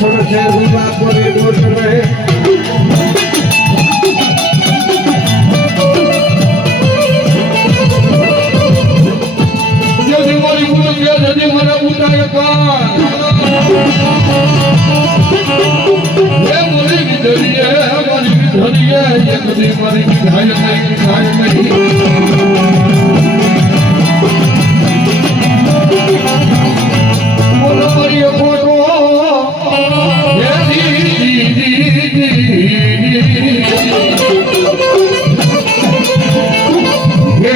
સરસે વિવાહ કરી દોષ રહે જદી મારી ગુરુ ગયા જદી મારા ઉતાય કાન એ મારી વિધરીએ એ કદી મારી વિધાય નહીં બોલો મારી ફોટો એ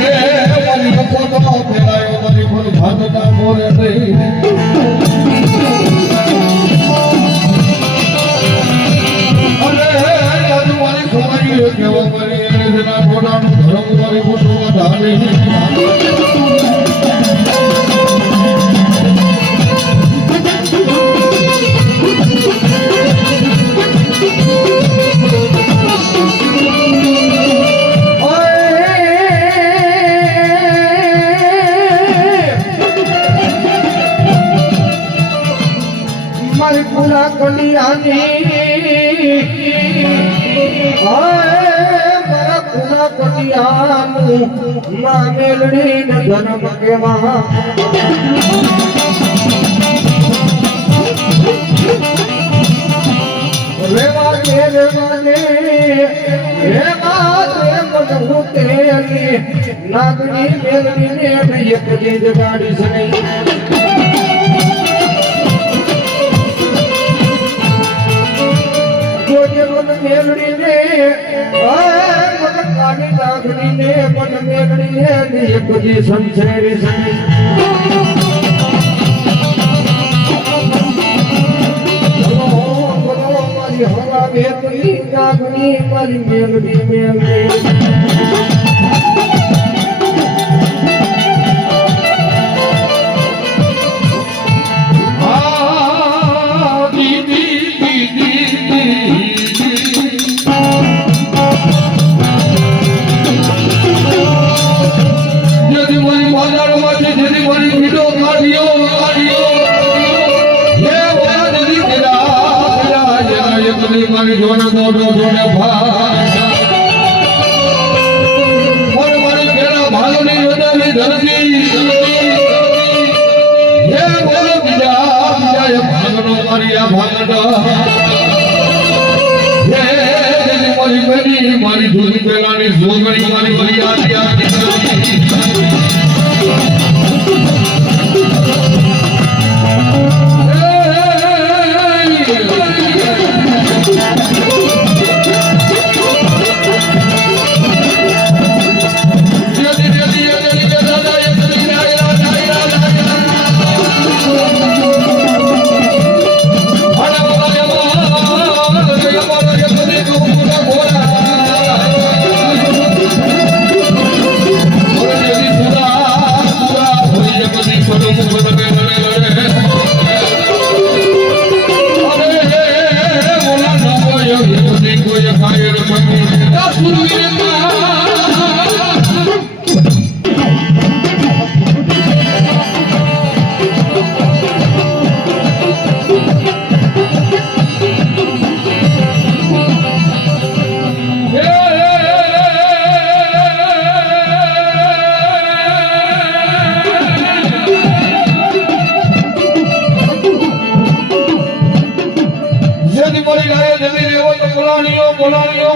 મારી ફોટો ફેરાયો મારી ફોટો ભાગતા મોરે નહીં કેવો કરી એના ઘોડાનું ધર્મ મારી ફોટો ઢાળી મારી પૂરા કલિયાની મારા પૂરા કલિયાનું માં મેલડી ને ધર્મ કેવા રેવા દે હું તેની નાગની મેલડી ને એક જ ગાડી છે મેલડી ને મન કાળી લાગણી ને મન મેલડી ને એક જી સંસારી સની મારી હવા બેતલી લાગણી મારી મેલડી મારી જોડે મોટો જોડે મારી પેલા ભાગની યોદાની ધરતી હે બોલો બીજા એ ભાગનો મારી આ ભાગનો હે મારી બેની મારી જૂની પેલાની જોગણી મારી મારી આદિ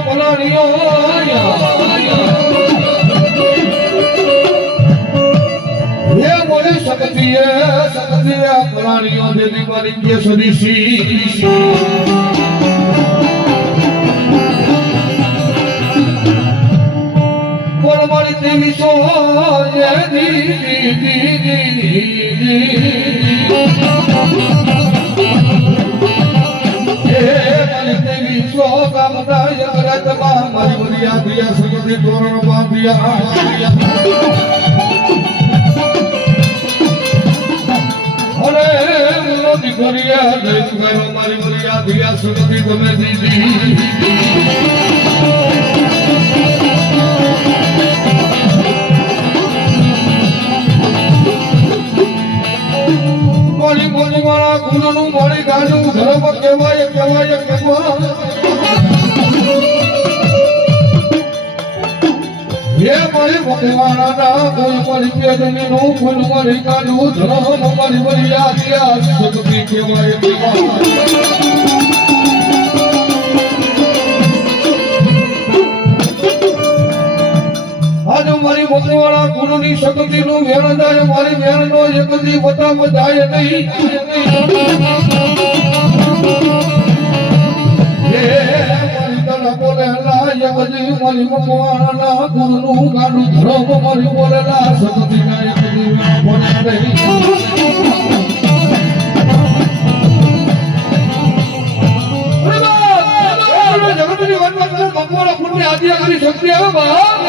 બોલાણીઓ હે બોલી શકતી બોલાણીઓ દેવી મારી કે સદીસી બોલ મારી દેવી સો મારી બલિયા દિયા સગતી તોરણ બાંધિયા અરે વિરોધી કર્યા દૈત ગયો મારી બલિયા દિયા સગતી તમે દીદી બોલી મારા ગુણનું મારી ગાડું ધર્મ કહેવાય કહેવાય કહેવાય હે મારી ભગવાનના કોઈ મારી પેદની નું ગુણ મારી ગાડું ધર્મ મારી મર્યાદા શક્તિ કહેવાય કહેવાય આજ મારી ભગવાના ગુરુની શક્તિનું વેણ જાય મારી વેણનો એકદી વટા બધાય નહીં હે મારી તને બોલેલા એકદી મારી ભગવાના ગુરુનું ગાડું ધર્મ મારી બોલેલા શક્તિના એકદી બોલે નહીં જગતની વાતમાં ભગવાન પુણ્ય આદિયા કરી શક્તિ આવે બા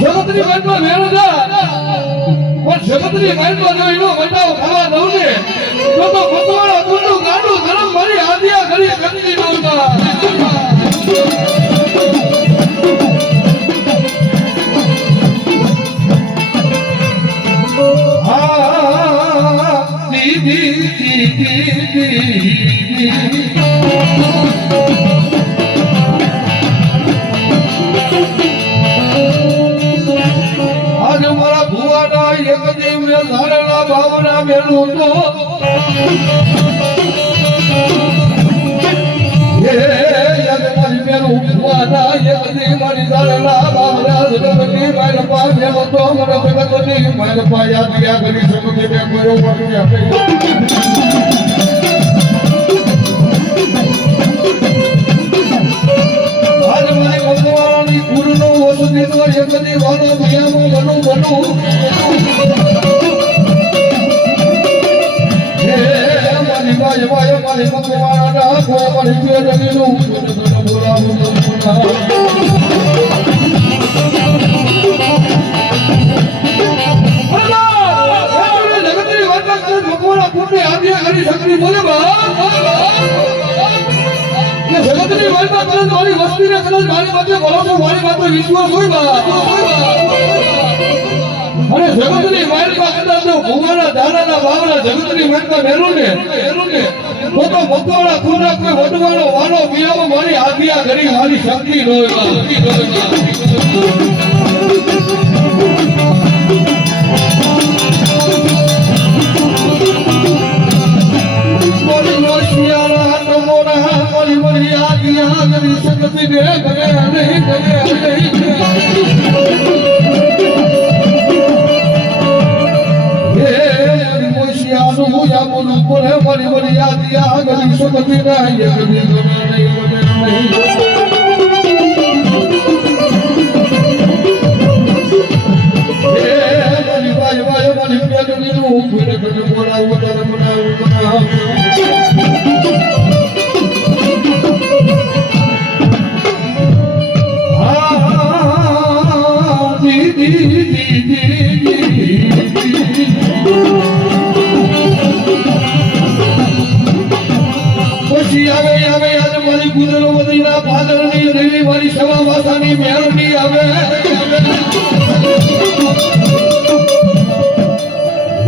જગતની વાતમાં વેણ જા પણ જગતની વાતમાં જો એનો વટાવ ખાવા દઉં ને તો ભગવાન પુણ્ય ગાડું ધર્મ મારી આદિયા કરી શક્તિ નો આજ મારા ભુવાના એક દેવને ધારેલા ભાવના મેળવું તો મારી મેળવું ભુવાના એક દેવ મારી ધારેલા ભાવના જગતની માર પા મેળવો તો મને જગતની માર પા યાદ ગયા કરી શકું કે કોઈ વાક્ય આજ મારી ભગવાનની ગુરુનો વસુદેવ એકદી વાલો ભયામાં બનુ હે મારી વાય મારી ભગવાનના કોઈ મારી પેદનીનું બોલાવું જગતની વાતમાં ભગવાન પુણ્ય આદિયા કરી શકતી બોલે જગતની વાતમાં કદાચ મારી વસ્તીને કદાચ મારી માથે ભરોસો મારી માથે વિશ્વાસ હોય અને જગતની વાતમાં કદાચ ભૂમાના દાનાના ભાવના જગતની વાતમાં મેળવું ને તો મતવાળા ખોરાક કોઈ વડવાનો વાલો વિયામાં મારી આજ્ઞા કરી મારી શક્તિ નો પછી આવે યાદ મારી ગુજરો બધીના ભાદરની રેલી મારી સવા વાસાની મેળની આવે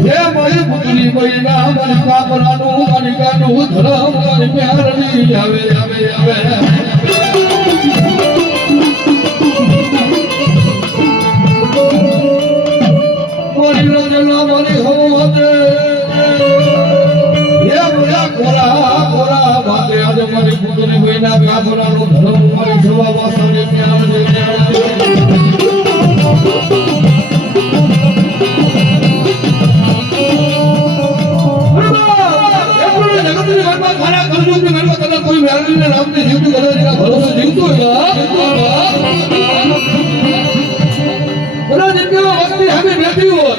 હે મારી પુતળી બઈના મારી કાપરાનું મારી કાનું ધરમ મારી મેળની આવે મારી રજના મારી હવાતે કોરા ભાતે આજે મારી પુતળી બઈના કાપરાનું ધરમ મારી સવા વાસાની મેળની કોઈ મેળવીને રામને જીવતું કદાચ ભરોસો જીવતું હોય કદાચ એમ કેવા વખતે હવે બેઠી હોય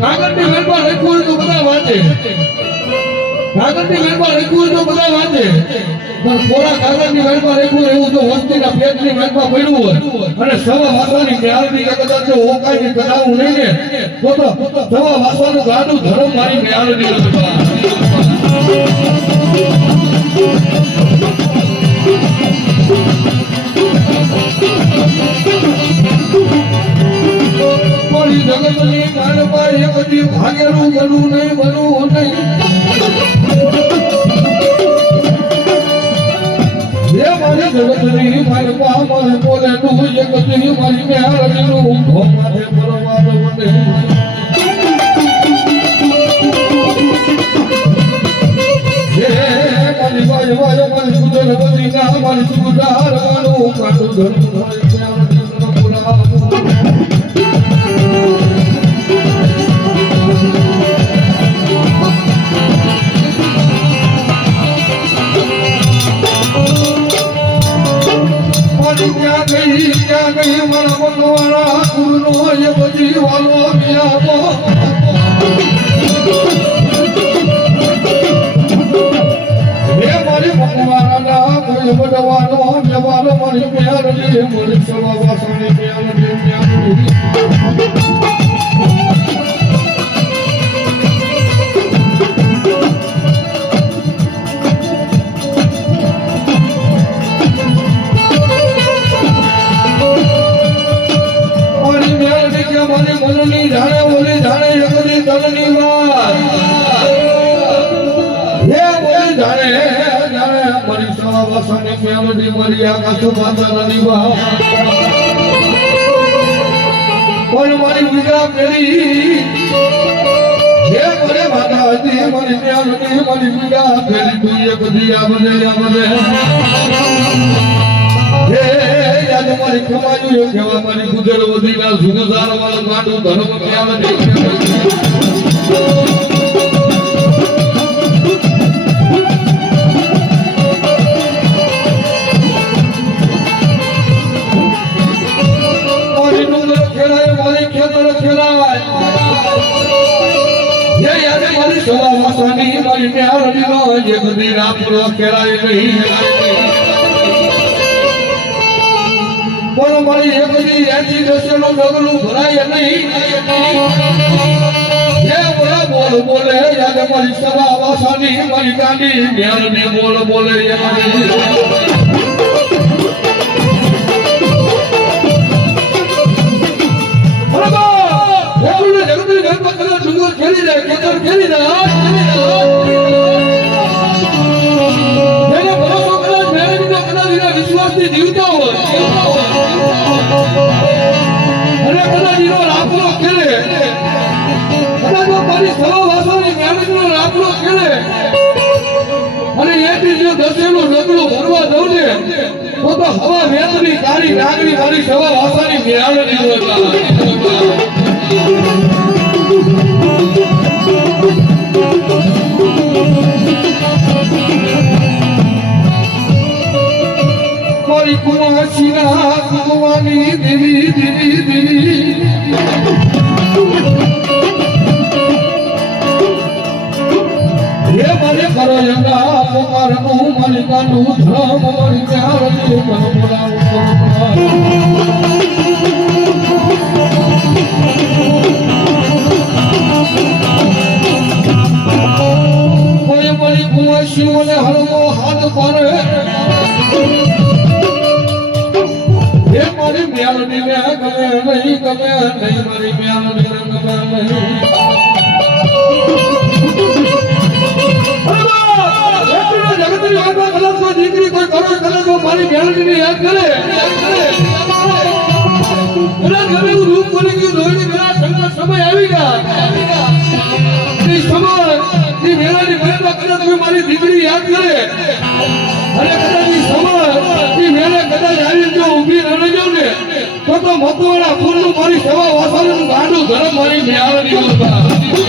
કાગળની વેલમાં લખ્યું હોય તો બધા વાંચે કાગળની વેલમાં લખ્યું હોય તો બધા વાંચે પણ કોરા કાગળની વેલમાં લખ્યું એવું તો વસ્તીના પેટની વેલમાં પડ્યું હોય અને સવા વાસવાની મેળની કદાચ ઓકાઈ કરાવું નહીં ને તો સવા વાસવાનું ગાડું ધર્મ મારી મેળની મારી જગતની માનવા એકદી ભાગેલું બનવું નહીં બનવું જગતની મારી પામર બોલે તું જગતની મારી મેળવીનું માથે પરવાદ વડે મારી બાય બાય મારી કુદરતી ના મારી સુધારવાનું કાટું ધર્મ મારી મેળવીનું બોલાવું ક્યાં ગઈ મારા ભગવાના ગુરુનો એ બધી વાલો મિયાબો હે મારી ભગવાના કોઈ બડવાનો જવાનો મારી પ્યારી મારી સવા વાસણી પ્યારી મનની જાણે ઓલી જાણે એકદી તનની વાત હે ઓલી જાણે જાણે મારી સવા વાસને મેલડી મારી આકાશ માતાની વાત પણ મારી વિગા પેલી હે મારે માતા હતી મારી મેલડી મારી વિગા પેલી તું એકદી આવને હે યાદ મારી કમાયું કેવા મારી ગુજર વધીના સુગજાર વાળા ગાડું ધર્મ ક્યાં મારી ડુંગર ખેલાય મારી ખેતર ખેલાય હે યાદ મારી સવા વાસાની મારી ન્યારડીનો જે બધી રાપરો ખેલાય નહીં પણ મારી એકદી એથી દસેલું ડગલું ભરાય નહીં હે બોલે બોલ બોલે યાદ મારી સવા વાસાની મારી ગાડી મેલને બોલ બોલે ખેલી જાય ખેતર ખેલી જાય વિશ્વાસથી જીવતા હોય અને કદાચ એનો લાકડો ખેલે કદાચ મારી સવા વાસોની મેળવીનો લાકડો ખેલે અને એથી જો દસેલું ડગલું ભરવા દઉં ને તો હવા વેતની તારી નાગરી મારી સવા વાસાની મેળવી મારી કુમાસીના કુવાની દેવી દેવી દેવી હે મારે કરો યંગા પોકારનું મારી કાનું ધર્મ મારી પ્યારી મન બોલાવું મારી કુમાસી મને હરમો હાથ પારે હે મારી મેલડી ને ગમે નહીં મારી મેલડી ને ગમે નહીં જગતની આગળ કલમ કોઈ દીકરી કોઈ કરો કલમ મારી મેલડી ને યાદ કરે ઘરે હું રૂપ બોલી ગયું ધોઈને મેરા સંગત સમય આવી ગયા એ સમય એ મેળાની મહેનત કરે તમે મારી દીકરી યાદ કરે અને કદાચ એ સમય એ મેળે કદાચ આવી જો ઊભી રહીજો ને તો મતવાળા ફૂલનું મારી સવા વાસણનું ગાંડું ધરમ મારી મેળાની